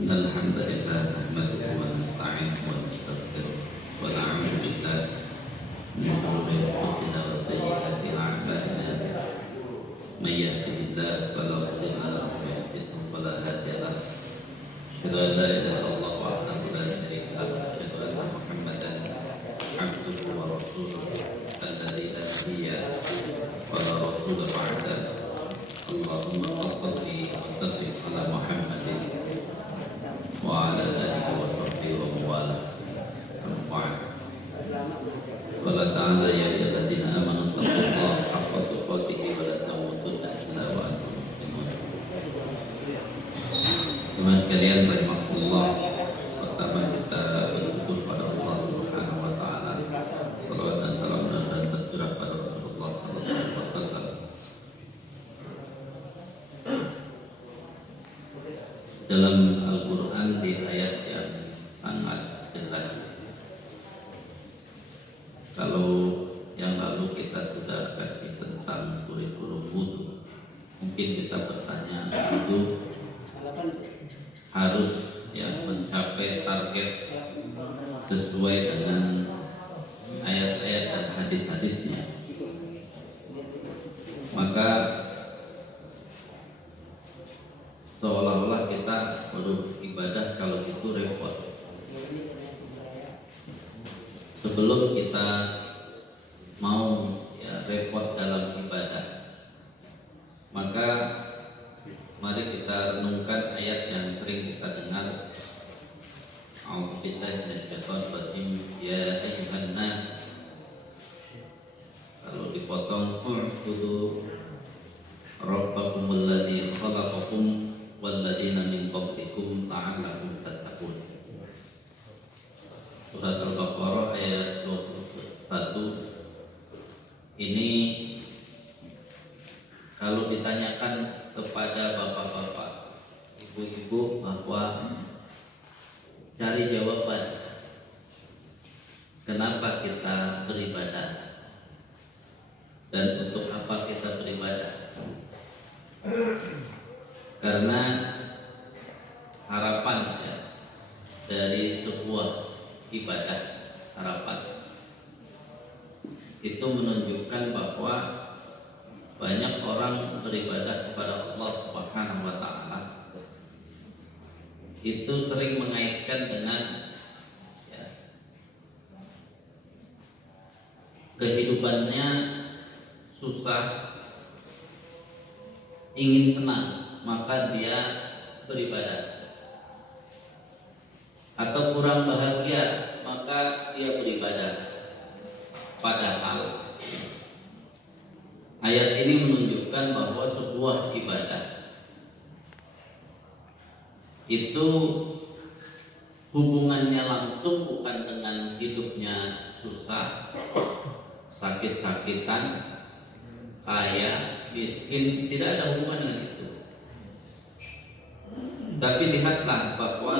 إن الحمد لله نحمده ونستعينه ونستغفره ونعوذ بالله من شرور أنفسنا وسيئات أعمالنا من يهده الله فلا مضل له ومن يضلل فلا هادي له أشهد أن لا إله إلا الله وحده لا شريك له وأشهد أن محمدا عبده ورسوله الذي لا نبي ولا رسول بعده اللهم صل وسلم على محمد وعلى آله وصحبه ومن والاه أما بعد قال تعالى يا أيها الذين آمنوا اتقوا الله حق تقاته ولا تموتن إلا وأنتم مسلمون. Teman sekalian rahimakumullah, pertama kita bersyukur pada Allah Subhanahu wa taala. Salawat dan salam dan tercurah pada Rasulullah sallallahu alaihi wasallam. Dalam Al-Quran di ayat yang sangat jelas. Kalau yang lalu kita sudah kasih tentang kurikulum wudu, mungkin kita bertanya, wudu harus mencapai target sesuai dengan ayat-ayat dan hadis-hadisnya. Maka seolah-olah kita beribadah kalau itu repot. Sebelum kita mau repot dalam ibadah, maka mari kita renungkan ayat yang sering kita dengar. A'udzubillahi minasyaitonir rajim. Ya ayyuhan nas. Kalau dipotong, u'budu rabbakumul ladzi khalaqakum walladzina min qablikum la'allakum tattaqun. Surat Al-Baqarah ayat 21. Ini kalau ditanyakan kepada bapak-bapak, ibu-ibu, bahwa cari jawaban kenapa kita beribadah dan untuk apa kita beribadah. Karena harapan dari sebuah ibadah, harapan itu menunjukkan bahwa banyak orang beribadah kepada Allah Subhanahu wa taala itu sering mengaitkan dengan kehidupannya susah, ingin senang, maka dia beribadah. Atau kurang bahagia, maka dia beribadah. Padahal ayat ini menunjukkan bahwa sebuah ibadah itu hubungannya langsung bukan dengan hidupnya susah, sakit-sakitan, kaya, miskin, tidak ada hubungan dengan itu. Tapi lihatlah bahwa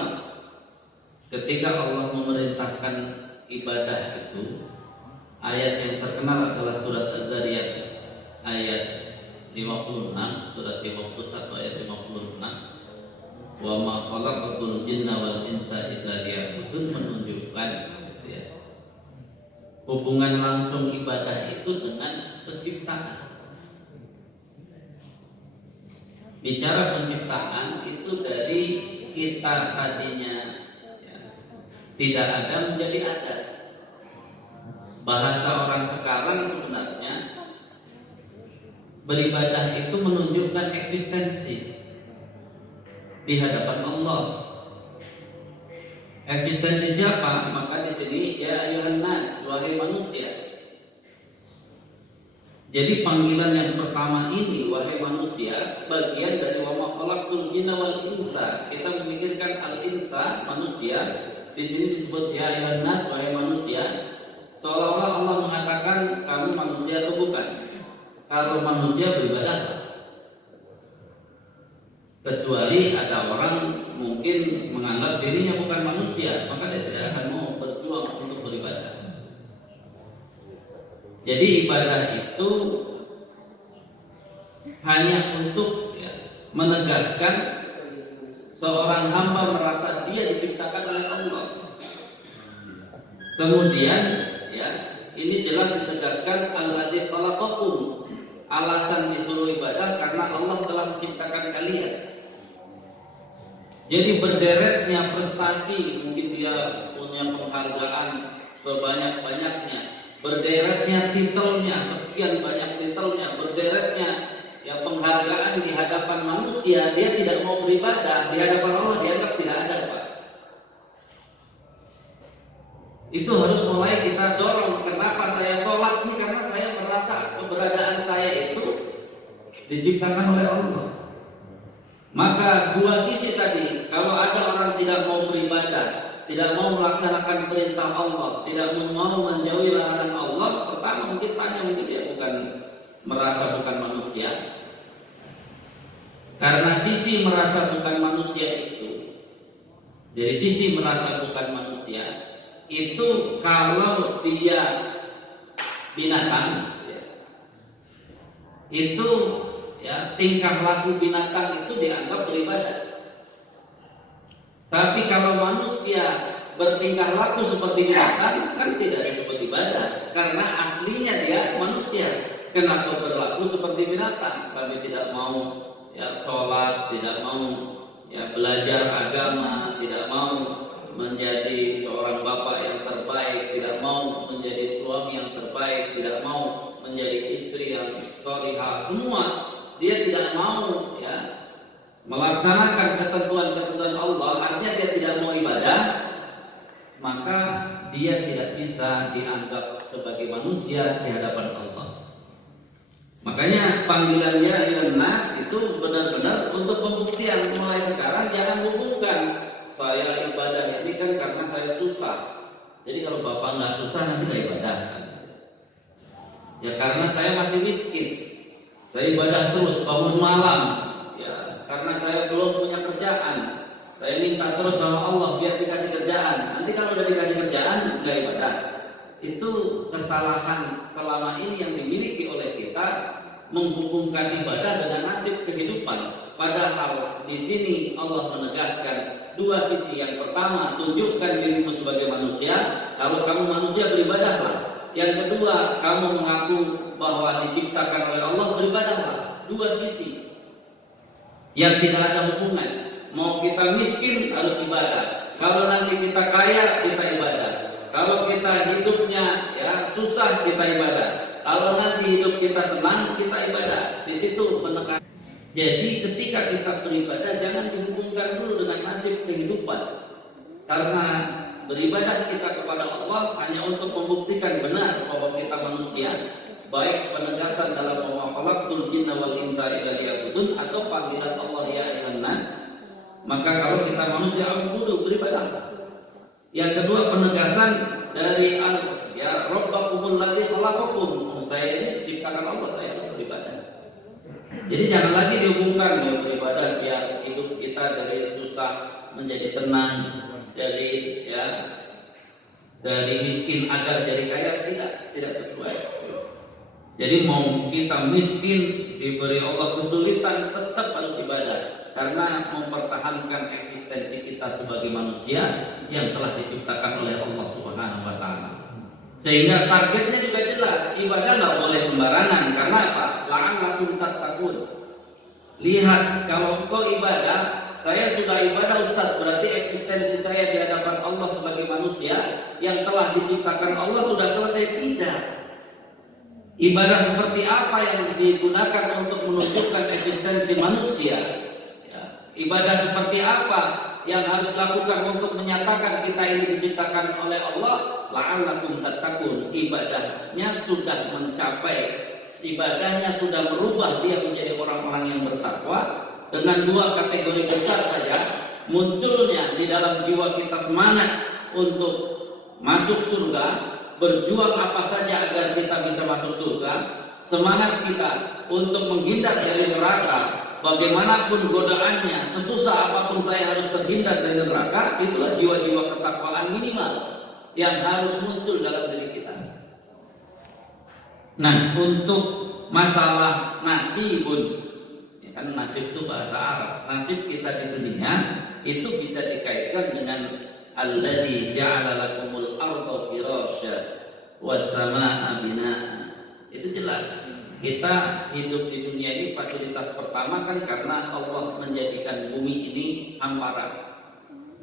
ketika Allah memerintahkan ibadah itu, ayat yang terkenal adalah surat Az-Zariyat ayat 56, surat 51 ayat 56. Wa ma khalaqatul jinna wal insa illa liya'budun, menunjukkan hubungan langsung ibadah itu dengan penciptaan. Bicara penciptaan itu dari kita tadinya tidak ada menjadi ada. Bahasa orang sekarang sebenarnya beribadah itu menunjukkan eksistensi di hadapan Allah. Eksistensi siapa? Maka di sini ya ayyuhan nas, wahai manusia. Jadi panggilan yang pertama ini, wahai manusia, bagian dari wa ma khalaqtul jinna wal insa. Kita memikirkan al-insa, manusia. Di sini disebut ya ayyuhan nas, wahai manusia. Seolah-olah Allah mengatakan kamu manusia atau bukan. Kalau manusia beribadah, kecuali ada orang mungkin menganggap dirinya bukan manusia, maka dia tidak akan mau berjuang untuk beribadah. Jadi ibadah itu hanya untuk menegaskan seorang hamba merasa dia diciptakan oleh Allah. Kemudian ya, ini jelas ditegaskan alladzi khalaqakum. Alasan disuruh ibadah karena Allah telah menciptakan kalian. Jadi berderetnya prestasi, mungkin dia punya penghargaan sebanyak-banyaknya, berderetnya titelnya, sekian banyak titelnya, berderetnya ya penghargaan di hadapan manusia, dia tidak mau beribadah di hadapan Allah, dianggap tidak ada, Pak. Itu harus mulai kita dorong. Kenapa saya sholat ini? Karena saya merasa keberadaan saya itu diciptakan oleh Allah. Maka dua sisi tadi, kalau ada orang tidak mau beribadah, tidak mau melaksanakan perintah Allah, tidak mau menjauhi larangan Allah, pertama mungkin tanya, mungkin dia merasa bukan manusia. Karena sisi merasa bukan manusia itu, dari sisi merasa bukan manusia itu, kalau dia binatang ya, itu ya, tingkah laku binatang itu dianggap beribadah. Tapi kalau manusia bertingkah laku seperti binatang, kan tidak disebut ibadah, karena aslinya dia manusia. Kenapa berlaku seperti binatang? Sampai tidak mau ya sholat, tidak mau ya belajar agama, tidak mau menjadi seorang bapak yang terbaik, tidak mau menjadi suami yang terbaik, tidak mau menjadi istri yang sholihah, semua dia tidak mau ya melaksanakan ketentuan-ketentuan Allah, artinya dia tidak mau ibadah, maka dia tidak bisa dianggap sebagai manusia di hadapan Allah. Makanya panggilannya ilan nas itu benar-benar untuk pembuktian. Mulai sekarang jangan hubungkan saya ibadah ini kan karena saya susah. Jadi kalau bapak nggak susah nanti nggak ibadah. Ya karena saya masih miskin, saya ibadah terus bangun malam. Ya karena saya belum punya kerjaan, saya minta terus sama Allah biar dikasih kerjaan. Nanti kalau udah dikasih kerjaan nggak ibadah. Itu kesalahan selama ini yang dimiliki oleh kita, menghubungkan ibadah dengan nasib kehidupan. Padahal di sini Allah menegaskan dua sisi. Yang pertama, tunjukkan dirimu sebagai manusia. Kalau kamu manusia, beribadahlah. Yang kedua, kamu mengaku bahwa diciptakan oleh Allah, beribadahlah. Dua sisi yang tidak ada hubungan. Mau kita miskin harus ibadah, kalau nanti kita kaya kita ibadah. Kalau kita hidupnya ya susah kita ibadah, kalau nanti hidup kita senang kita ibadah. Di situ menekan. Jadi ketika kita beribadah jangan dihubungkan dulu dengan nasib kehidupan. Karena beribadah kita kepada Allah hanya untuk membuktikan benar bahwa kita manusia, baik penegasan dalam wa khalaqtul jinna wal insa illa liya'budun atau panggilan Allah ya ayyuhan nas. Maka kalau kita manusia dulu beribadah. Yang kedua, penegasan dari ya rabbakumul ladzi khalaqakum. Saya ini diciptakan Allah, saya harus beribadah. Jadi jangan lagi dihubungkan dengan beribadah biar hidup kita dari susah menjadi senang, dari miskin agar jadi kaya, tidak sesuai. Jadi mau kita miskin diberi Allah kesulitan tetap harus ibadah. Karena mempertahankan eksistensi kita sebagai manusia yang telah diciptakan oleh Allah Subhanahu wa taala. Sehingga targetnya juga jelas, ibadah nggak boleh sembarangan. Karena apa? La'allakum tattaqun. Lihat, kalau engkau ibadah, saya sudah ibadah Ustaz, berarti eksistensi saya di hadapan Allah sebagai manusia yang telah diciptakan Allah sudah selesai. Tidak. Ibadah seperti apa yang digunakan untuk menunjukkan eksistensi manusia? Ibadah seperti apa yang harus dilakukan untuk menyatakan kita ini diciptakan oleh Allah? La'allakum tattaqun. Ibadahnya sudah mencapai, ibadahnya sudah merubah dia menjadi orang-orang yang bertakwa. Dengan dua kategori besar saja munculnya di dalam jiwa kita semangat untuk masuk surga, berjuang apa saja agar kita bisa masuk surga, semangat kita untuk menghindar dari neraka. Bagaimanapun godaannya, sesusah apapun saya harus terhindar dari neraka. Itulah jiwa-jiwa ketakwaan minimal yang harus muncul dalam diri kita. Nah, untuk masalah nasibun, ya kan nasib itu bahasa Arab. Nasib kita di dunia itu bisa dikaitkan dengan alladzi ja'ala lakumul arda firasya was samaa'a binaa'a. Itu jelas. Kita hidup di dunia ini fasilitas pertama kan karena Allah menjadikan bumi ini hamparan.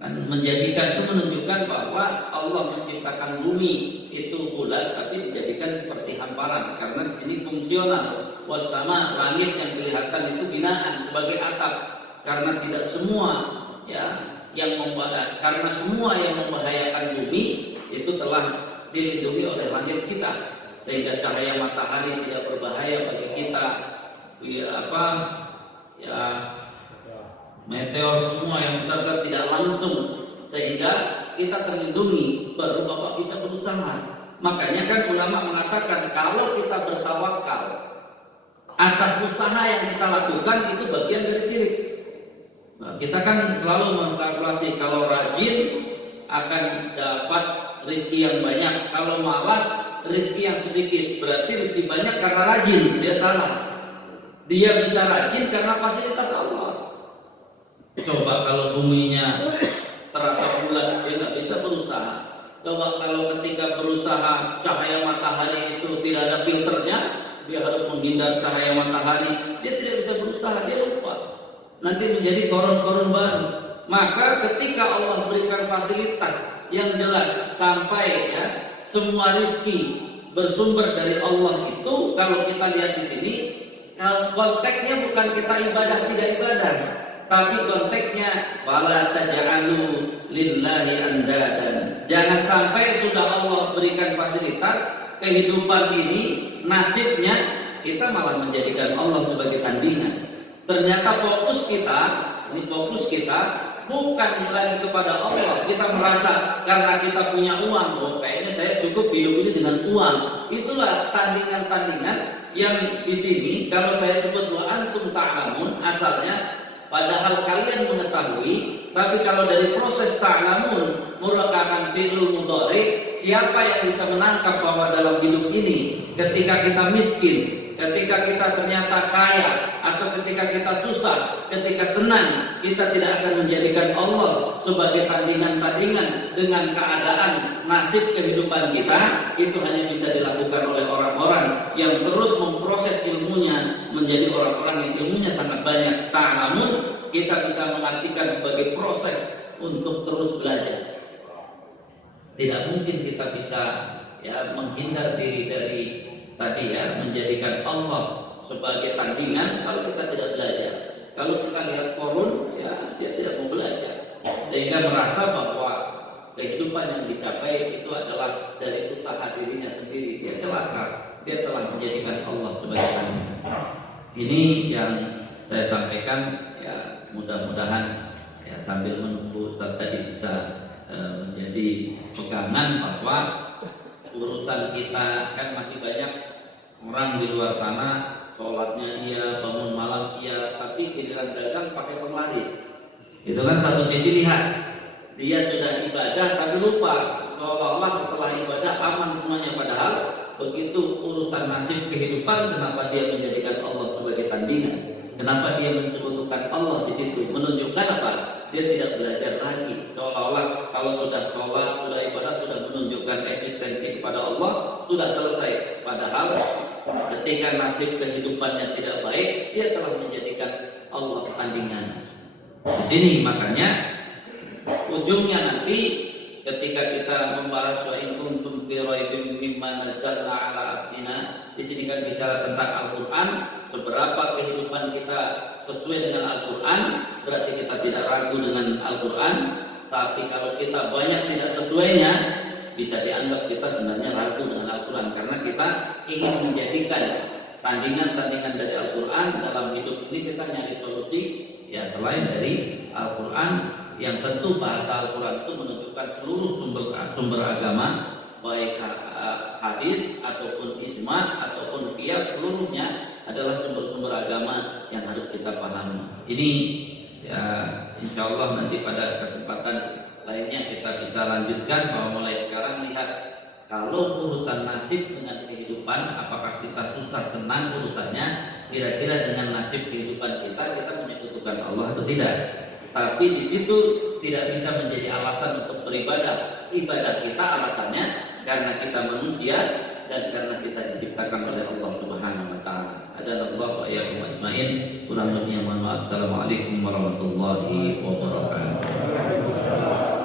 Kan menjadikan itu menunjukkan bahwa Allah menciptakan bumi itu bulat tapi dijadikan seperti hamparan karena di sini fungsional. Wasama, langit yang kelihatan itu binaan sebagai atap karena tidak semua karena semua yang membahayakan bumi itu telah dilindungi oleh langit kita sehingga cahaya matahari tidak berbahaya bagi kita. Meteor semua yang besar tidak langsung sehingga kita terlindungi, baru Bapak bisa berusaha. Makanya kan ulama mengatakan kalau kita bertawakal atas usaha yang kita lakukan itu bagian dari syirik. Nah, kita kan selalu mengkalkulasi kalau rajin akan dapat rezeki yang banyak, kalau malas rezeki yang sedikit. Berarti rezeki banyak karena rajin, dia salah. Dia bisa rajin karena fasilitas Allah. Coba kalau buminya terasa bulat, dia nggak bisa berusaha. Coba kalau ketika berusaha cahaya matahari itu tidak ada filternya, dia harus menghindar cahaya matahari, dia tidak bisa berusaha, dia lupa. Nanti menjadi koron-koron baru. Maka ketika Allah berikan fasilitas yang jelas sampai semua rezeki bersumber dari Allah itu, kalau kita lihat di sini, konteksnya bukan kita ibadah tidak ibadah, tapi konteksnya wala taj'alu lillahi andadan. Jangan sampai sudah Allah berikan fasilitas kehidupan ini, nasibnya kita malah menjadikan Allah sebagai tandingan. Ternyata fokus kita bukan lagi kepada Allah. Kita merasa karena kita punya uang, kayaknya saya cukup hidup ini dengan uang. Itulah tandingan-tandingan yang di sini kalau saya sebut wa antum ta'lamun, asalnya padahal kalian mengetahui, tapi kalau dari proses ta'lamun merupakan fi'il mudhari, siapa yang bisa menangkap bahwa dalam hidup ini ketika kita miskin, ketika kita ternyata kaya, atau ketika kita susah, ketika senang, kita tidak akan menjadikan Allah sebagai tandingan-tandingan dengan keadaan nasib kehidupan kita. Itu hanya bisa dilakukan oleh orang-orang yang terus memproses ilmunya menjadi orang-orang yang ilmunya sangat banyak. Ta'lamun kita bisa mengartikan sebagai proses untuk terus belajar. Tidak mungkin kita bisa menghindar diri dari tadi menjadikan Allah sebagai tandingan kalau kita tidak belajar. Kalau kita lihat korun, dia tidak mau belajar, sehingga merasa bahwa kehidupan yang dicapai itu adalah dari usaha dirinya sendiri. Dia celaka, dia telah menjadikan Allah sebagai tandingan. Ini yang saya sampaikan, mudah-mudahan sambil menunggu Ustaz tadi bisa menjadi pegangan bahwa urusan kita kan masih banyak orang di luar sana, sholatnya iya, bangun malam iya, tapi giliran dagang pakai penglaris. Itu kan satu sisi lihat, dia sudah ibadah tapi lupa, seolah-olah setelah ibadah aman semuanya. Padahal begitu urusan nasib kehidupan, kenapa dia menjadikan Allah sebagai tandingan? Kenapa dia mensekutukan Allah di situ? Menunjukkan apa? Dia tidak belajar lagi. Seolah-olah kalau sudah sholat, sudah ibadah, sudah menunjukkan eksistensi kepada Allah, sudah selesai. Padahal ketika nasib kehidupannya tidak baik, dia telah menjadikan Allah tandingan. Di sini makanya ujungnya nanti ketika kita membahas wa in kuntum fi raibin mimma nazzalna ala abdina, di sini kan bicara tentang Al-Qur'an, seberapa kehidupan kita sesuai dengan Al-Qur'an, berarti kita tidak ragu dengan Al-Qur'an. Tapi kalau kita banyak tidak sesuainya, bisa dianggap kita sebenarnya ragu dengan Al-Quran, karena kita ingin menjadikan tandingan-tandingan dari Al-Quran dalam hidup ini. Kita nyari solusi selain dari Al-Quran, yang tentu bahasa Al-Quran itu menunjukkan seluruh sumber agama, baik hadis ataupun ijma ataupun qiyas, seluruhnya adalah sumber-sumber agama yang harus kita pahami. Ini insya Allah nanti pada kesempatan lainnya kita bisa lanjutkan, bahwa mulai sekarang lihat kalau urusan nasib dengan kehidupan, apakah kita susah senang urusannya, kira-kira dengan nasib kehidupan kita menyekutukan Allah atau tidak. Tapi di situ tidak bisa menjadi alasan untuk beribadah. Ibadah kita alasannya karena kita manusia dan karena kita diciptakan oleh Allah Subhanahu wa taala. Adallahu wa iyyakum ajmain. Kurang lebihnya mohon maaf. Assalamualaikum warahmatullahi wabarakatuh.